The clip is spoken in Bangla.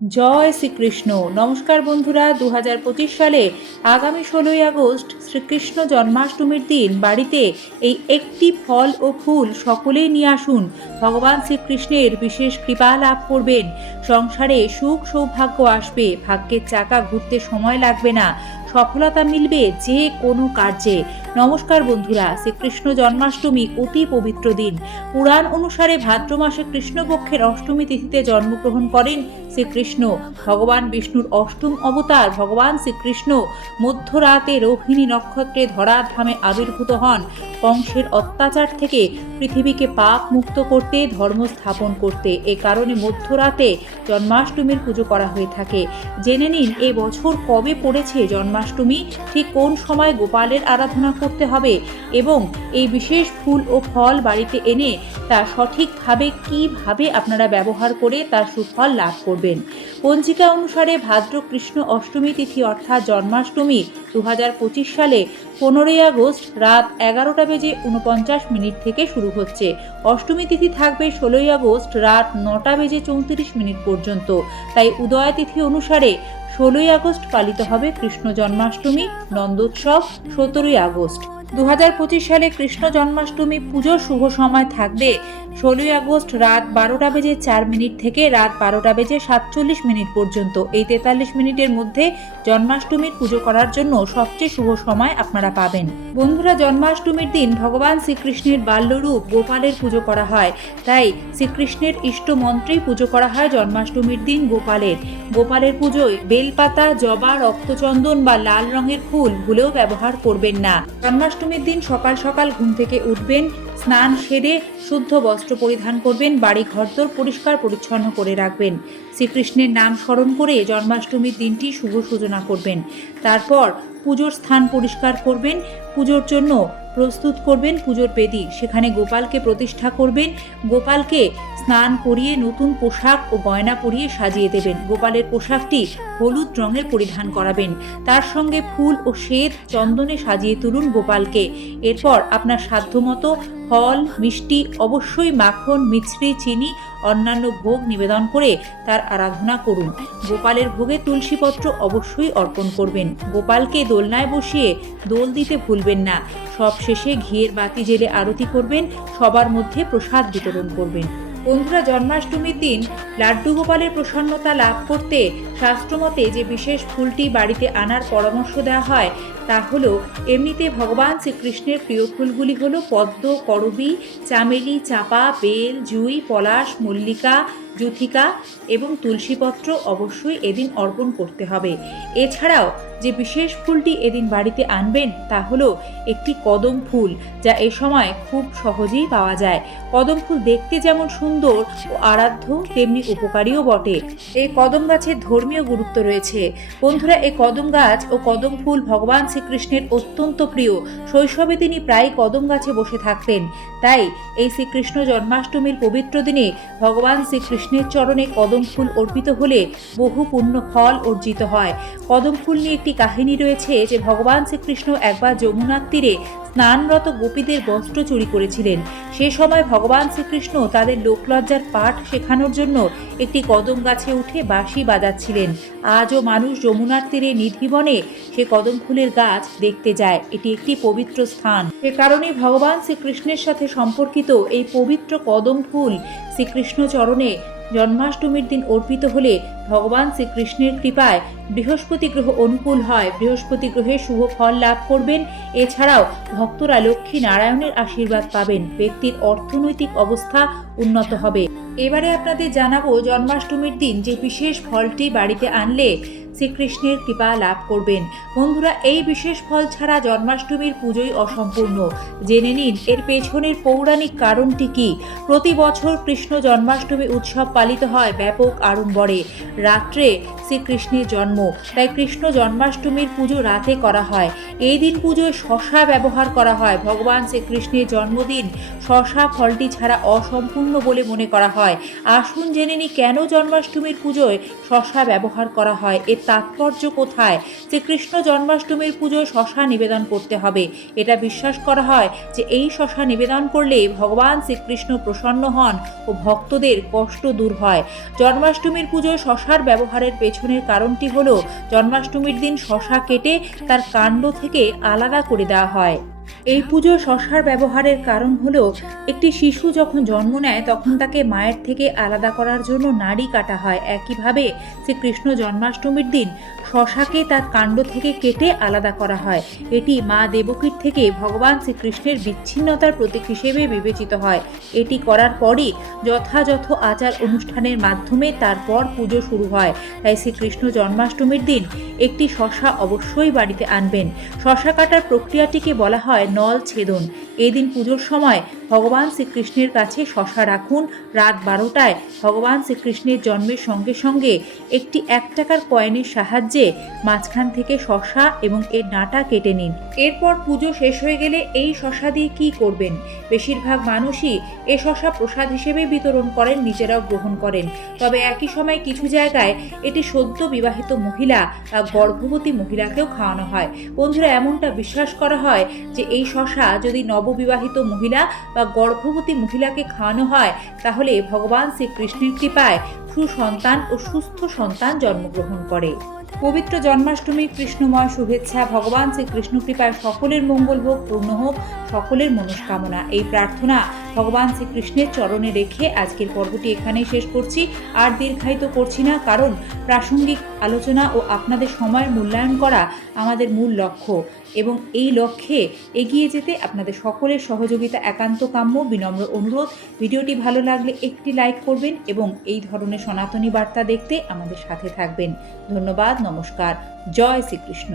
জয় শ্রীকৃষ্ণ। নমস্কার বন্ধুরা দু হাজার পঁচিশ সালে আগামী ষোলোই আগস্ট শ্রীকৃষ্ণ জন্মাষ্টমীর দিন বাড়িতে এই একটি ফল ও ফুল সকলেই নিয়ে আসুন। ভগবান শ্রীকৃষ্ণের বিশেষ কৃপা লাভ করবেন। সংসারে সুখ সৌভাগ্য আসবে। ভাগ্যের চাকা ঘুরতে সময় লাগবে না। সফলতা মিলবে যে কোনো কার্যে। নমস্কার বন্ধুরা, শ্রীকৃষ্ণ জন্মাষ্টমী অতি পবিত্র দিন। পুরাণ অনুসারে ভাদ্র মাসে কৃষ্ণপক্ষের অষ্টমী তিথিতে জন্মগ্রহণ করেন শ্রীকৃষ্ণ। ভগবান বিষ্ণুর অষ্টম অবতার ভগবান শ্রীকৃষ্ণ। মধ্যরাতে রোহিণী নক্ষত্রে ধরার ধামে আবির্ভূত হন। কংসের অত্যাচার থেকে পৃথিবীকে পাপ মুক্ত করতে, ধর্ম স্থাপন করতে। এ কারণে মধ্যরাতে জন্মাষ্টমীর পুজো করা হয়ে থাকে। জেনে নিন, এ বছর কবে পড়েছে জন্মাষ্টমী ঠিক কোন সময় গোপালের আরাধনা করতে হবে এবং এই বিশেষ ফুল ও ফল বাড়িতে এনে তা সঠিকভাবে কীভাবে আপনারা ব্যবহার করে তার সুফল লাভ করবেন? পঞ্জিকা অনুসারে ভাদ্র কৃষ্ণ অষ্টমী তিথি অর্থাৎ জন্মাষ্টমী দু হাজার পঁচিশ সালে পনেরোই আগস্ট রাত এগারোটা বেজে উনপঞ্চাশ মিনিট থেকে শুরু হচ্ছে। অষ্টমী তিথি থাকবে ষোলোই আগস্ট রাত নটা বেজে চৌত্রিশ মিনিট পর্যন্ত। তাই উদয় তিথি অনুসারে ষোলোই আগস্ট পালিত হবে কৃষ্ণ জন্মাষ্টমী নন্দোৎসব সতেরোই আগস্ট। দু হাজার পঁচিশ সালে কৃষ্ণ জন্মাষ্টমী পুজোর শুভ সময় থাকবে। ষোলোই আগস্ট রাত বারোটা বেজে চার মিনিট থেকে রাত বারোটা বেজে সাতচল্লিশ মিনিট পর্যন্ত। এই তেতাল্লিশ মিনিটের মধ্যে জন্মাষ্টমীর পুজো করার জন্য সবচেয়ে শুভ সময় আপনারা পাবেন। বন্ধুরা, জন্মাষ্টমীর দিন ভগবান শ্রীকৃষ্ণের বাল্যরূপ গোপালের পুজো করা হয়। তাই শ্রীকৃষ্ণের ইষ্ট মন্ত্রেই পুজো করা হয় জন্মাষ্টমীর দিন গোপালের। গোপালের পুজোয় বেলপাতা, জবা, রক্তচন্দন বা লাল রঙের ফুল ভুলেও ব্যবহার করবেন না। জন্মাষ্টমীর দিন সকাল সকাল ঘুম থেকে উঠবেন, স্নান সেরে শুদ্ধ বস্ত্র পরিধান করবেন, বাড়ি ঘরদোর পরিষ্কার পরিচ্ছন্ন করে রাখবেন। শ্রীকৃষ্ণের নাম স্মরণ করে জন্মাষ্টমীর দিনটি শুভ সূচনা করবেন। তারপর পুজোর স্থান পরিষ্কার করবেন, পুজোর জন্য প্রস্তুত করবেন পুজোর বেদি। সেখানে গোপালকে প্রতিষ্ঠা করবেন, গোপালকে স্নান করিয়ে নতুন পোশাক ও গয়না পরিয়ে সাজিয়ে দেবেন। গোপালের পোশাকটি হলুদ রঙের পরিধান করাবেন। তার সঙ্গে ফুল ও শ্বেত চন্দনে সাজিয়ে তুলুন গোপালকে। এরপর আপনার সাধ্যমতো ফল, মিষ্টি, অবশ্যই মাখন, মিছরি, চিনি অন্যান্য ভোগ নিবেদন করে তার আরাধনা করুন। গোপালের ভোগে তুলসীপত্র অবশ্যই অর্পণ করবেন। গোপালকে দোলনায় বসিয়ে দোল দিতে ভুলবেন না। সবশেষে ঘিয়ের বাতি জেলে আরতি করবেন। সবার মধ্যে প্রসাদ বিতরণ করবেন। বন্ধুরা জন্মাষ্টমীর দিন লাড্ডু গোপালের প্রসন্নতা লাভ করতে শাস্ত্রমতে যে বিশেষ ফুলটি বাড়িতে আনার পরামর্শ দেওয়া হয়, তা হল এমনিতে ভগবান শ্রীকৃষ্ণের প্রিয় ফুলগুলি হলো পদ্ম, করবি, চামেলি, চাপা, বেল, জুই, পলাশ, মল্লিকা জুথিকা এবং তুলসীপত্র অবশ্যই এদিন অর্পণ করতে হবে। এছাড়াও যে বিশেষ ফুলটি এদিন বাড়িতে আনবেন তা হলো একটি কদম ফুল, যা এ সময় খুব সহজেই পাওয়া যায়। কদম ফুল দেখতে যেমন সুন্দর ও আরাধ্য, তেমনি উপকারীও বটে। এই কদম গাছের ধর্মীয় গুরুত্ব রয়েছে। বন্ধুরা এই কদম গাছ ও কদম ফুল ভগবান শ্রীকৃষ্ণের অত্যন্ত প্রিয়। শৈশবে তিনি প্রায় কদম গাছে বসে থাকতেন। তাই এই শ্রীকৃষ্ণ জন্মাষ্টমীর পবিত্র দিনে ভগবান শ্রীকৃষ্ণের চরণে কদম ফুল অর্পিত হলে বহু পুণ্য ফল অর্জিত হয়। কদম ফুল নিয়ে একটি কাহিনী রয়েছে যে ভগবান শ্রীকৃষ্ণ একবার যমুনার তীরে স্নানরত গোপীদের বস্ত্র চুরি করেছিলেন। সে সময় ভগবান শ্রীকৃষ্ণ তাদের লোকলজ্জার পাঠ শেখানোর জন্য একটি কদম গাছে উঠে বাঁশি বাজাচ্ছিলেন। আজও মানুষ যমুনার তীরে নিধিবনে সে কদম ফুলের গাছ দেখতে যায়। এটি একটি পবিত্র স্থান। সে কারণে ভগবান শ্রীকৃষ্ণের সাথে সম্পর্কিত এই পবিত্র কদম ফুল শ্রীকৃষ্ণ চরণে জন্মাষ্টমীর দিন অর্পিত হলে ভগবান শ্রীকৃষ্ণের কৃপায় বৃহস্পতি গ্রহ অনুকূল হয়। বৃহস্পতি গ্রহে শুভ ফল লাভ করবেন। এছাড়াও ভক্তরা লক্ষ্মী নারায়ণের আশীর্বাদ পাবেন। ব্যক্তির অর্থনৈতিক অবস্থা উন্নত হবে। এবারে আপনাদের জানাব জন্মাষ্টমীর দিন যে বিশেষ ফলটি বাড়িতে আনলে শ্রীকৃষ্ণের কৃপা লাভ করবেন। বন্ধুরা, এই বিশেষ ফল ছাড়া জন্মাষ্টমীর পুজোই অসম্পূর্ণ। জেনে নিন, এর পেছনের পৌরাণিক কারণটি কি? প্রতি বছর কৃষ্ণ জন্মাষ্টমী উৎসব পালিত হয়, ব্যাপক আড়ম্বরে। রাত্রে শ্রীকৃষ্ণের জন্ম। তাই কৃষ্ণ জন্মাষ্টমীর পুজো রাতে করা হয়। এই দিন পুজোয় শশা ব্যবহার করা হয়। ভগবান শ্রীকৃষ্ণের জন্মদিন শশা ফলটি ছাড়া অসম্পূর্ণ বলে মনে করা হয়। আসুন জেনে নি কেন জন্মাষ্টমীর পুজোয় শশা ব্যবহার করা হয়। এর তাৎপর্য কোথায়? যে কৃষ্ণ জন্মাষ্টমীর পুজোয় শশা নিবেদন করতে হবে। এটা বিশ্বাস করা হয় যে এই শশা নিবেদন করলে ভগবান শ্রীকৃষ্ণ প্রসন্ন হন ও ভক্তদের কষ্ট দূর হয়। জন্মাষ্টমীর পুজোয় শশা শশার ব্যবহারের পেছনের কারণটি হলো, জন্মাষ্টমীর দিন শশা কেটে তার কাণ্ড থেকে আলাদা করে দেওয়া হয়। এই পুজো শশার ব্যবহারের কারণ হলো একটি শিশু যখন জন্ম নেয়, তখন তাকে মায়ের থেকে আলাদা করার জন্য নাড়ি কাটা হয়। একইভাবে শ্রীকৃষ্ণ জন্মাষ্টমীর দিন শশাকে তার কাণ্ড থেকে কেটে আলাদা করা হয়। এটি মা দেবকীর থেকে ভগবান শ্রীকৃষ্ণের বিচ্ছিন্নতার প্রতীক হিসেবে বিবেচিত হয়। এটি করার পরই যথাযথ আচার অনুষ্ঠানের মাধ্যমে তারপর পুজো শুরু হয়। তাই শ্রীকৃষ্ণ জন্মাষ্টমীর দিন একটি শশা অবশ্যই বাড়িতে আনবেন। শশা কাটার প্রক্রিয়াটিকে বলা হয় নল ছেদন। এই দিন পুজোর সময় ভগবান শ্রীকৃষ্ণের কাছে শশা রাখুন। রাত বারোটায় ভগবান শ্রীকৃষ্ণের জন্মের সঙ্গে সঙ্গে একটি এক টাকার কয়েনের সাহায্যে মাঝখান থেকে শশা এবং এর ডাঁটা কেটে নিন। এরপর পুজো শেষ হয়ে গেলে এই শশা দিয়ে কী করবেন? বেশিরভাগ মানুষই এ শশা প্রসাদ হিসেবে বিতরণ করেন, নিজেরাও গ্রহণ করেন। তবে একই সময় কিছু জায়গায় এটি সদ্য বিবাহিত মহিলা বা গর্ভবতী মহিলাকেও খাওয়ানো হয়। বন্ধুরা, এমনটা বিশ্বাস করা হয় যে এই শশা যদি নববিবাহিত মহিলা বা গর্ভবতী মহিলাকে খাওয়ানো হয়, তাহলে ভগবান শ্রীকৃষ্ণের কৃপায় সুসন্তান ও সুস্থ সন্তান জন্মগ্রহণ করে। পবিত্র জন্মাষ্টমী কৃষ্ণময় শুভেচ্ছা, ভগবান শ্রীকৃষ্ণ কৃপায় সকলের মঙ্গল হোক, পূর্ণ হোক, সকলের মনস্কামনা। এই প্রার্থনা ভগবান শ্রীকৃষ্ণের চরণে রেখে আজকের পর্বটি এখানেই শেষ করছি। আর দীর্ঘায়িত করছি না, কারণ প্রাসঙ্গিক আলোচনা ও আপনাদের সময়ের মূল্যায়ন করা আমাদের মূল লক্ষ্য। এবং এই লক্ষ্যে এগিয়ে যেতে আপনাদের সকলের সহযোগিতা একান্ত কাম্য, বিনম্র অনুরোধ। ভিডিওটি ভালো লাগলে একটি লাইক করবেন এবং এই ধরনের সনাতনী বার্তা দেখতে আমাদের সাথে থাকবেন। ধন্যবাদ, নমস্কার। জয় শ্রীকৃষ্ণ।